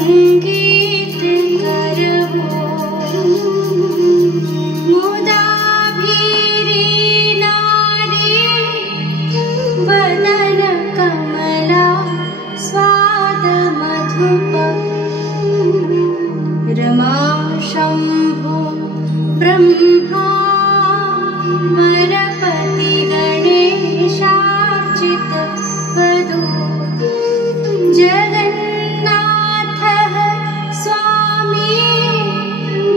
संगीत करवो मुदा भीरी नारी वदन कमला स्वाद मधुप रमा शंभु ब्रह्मा वरपति गणेशार्चित वधू जगन्नाथः स्वामी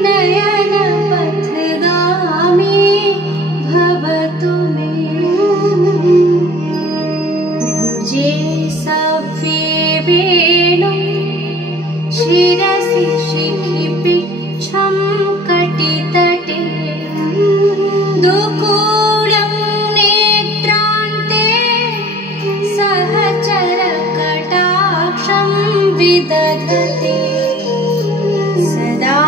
नयन पथगामी भवतु मे भुजे सफे वेणु शिरसि शिखिपिच्छं कटितटे दुकूलं नेत्रान्ते सहचरकटाक्षं विदधते सदा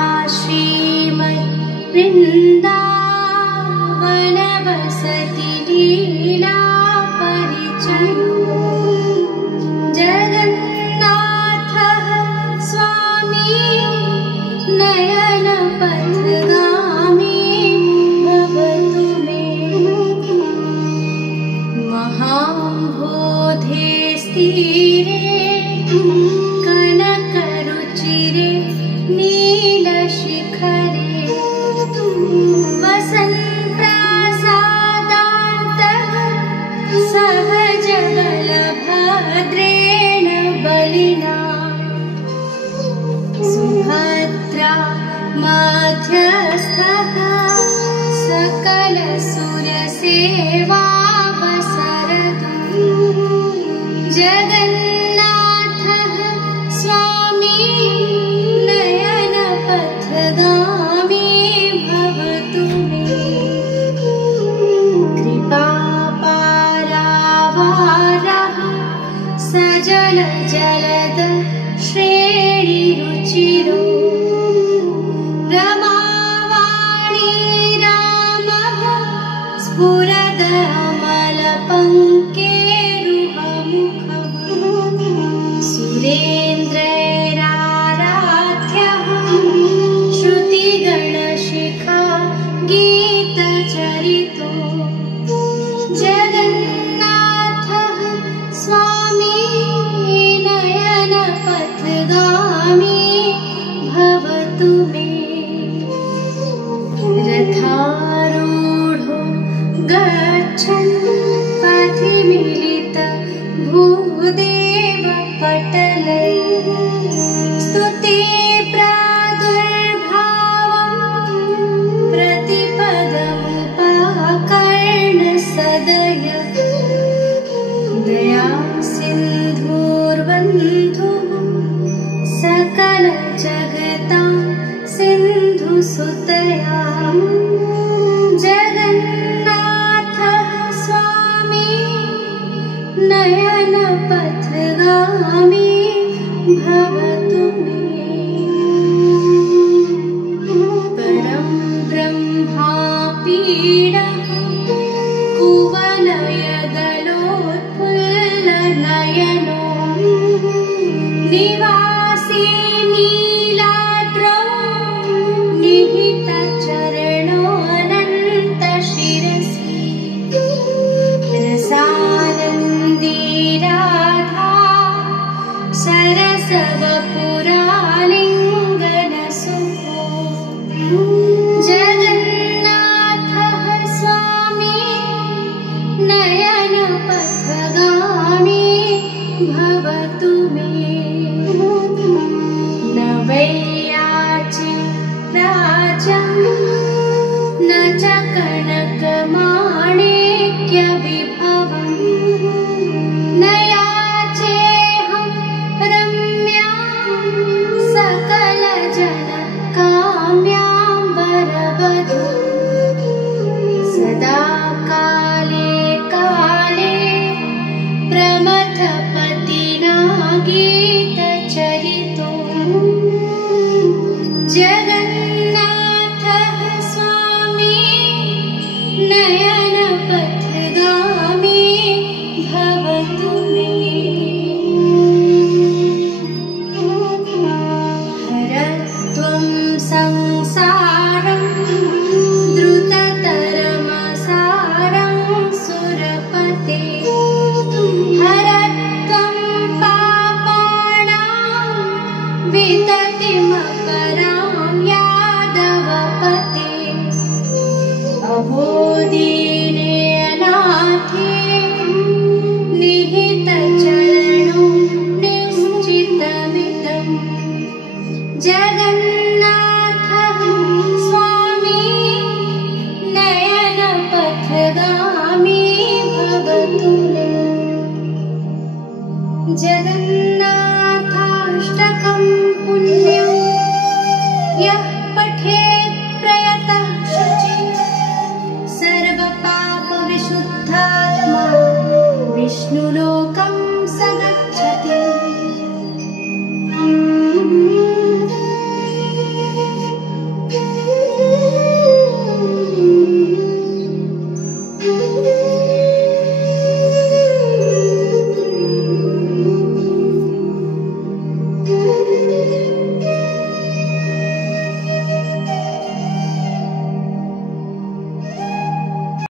श्रीमद्वृन्दावनवसति लीला परिचयो जगन्नाथः स्वामी नयन पथगामी भवतु मे महाम्भोधे स्थिरे कनकरुचिरे नीलशिखरे वसन्प्रासादान्तः सहजबलभद्रेण बलिना सुभद्रा मध्यस्थः सकलसुरसेवावसरतु जगन्नाथः स्वामी नयन पथगामी भवतु मे कृपापारावारः सजल जलद श्रेणिरुचिरो रमावाणी रामः स्फुरद अमलपङ्केरुहमुखः सुरेन्द्रैराराध्यः श्रुतिगणशिखा गीतचरितो जगन्नाथः स्वामी नयन पथगामी भवतु मे रथारूढो गच्छन् पथि मिलित भूदेव पटलैः स्तुते प्रादुर्भावं प्रतिपदमुपकर्ण सदय दया सिन्धुर्बन्धुः सकल जगतां सिन्धुसुतया जगन्नाथः स्वामी नयन पथगामी भवतु मे परं ब्रह्मा पीडः कुवलयदलोत्फुल्लनयनो निवासी नीलाद्रौ निहितचरणो अनन्तशिरसि रसानन्दी राधा विततिमकरां यादवपते अहो दीने अनाथे निहितचरणो निश्चितमिदं जगन्नाथः स्वामी नयनपथगामी भवतु मे जगन्नाथाष्टकं पुण्यं यः पठेत् प्रयतः शुचिः सर्वपापविशुद्धात्मा विष्णुलो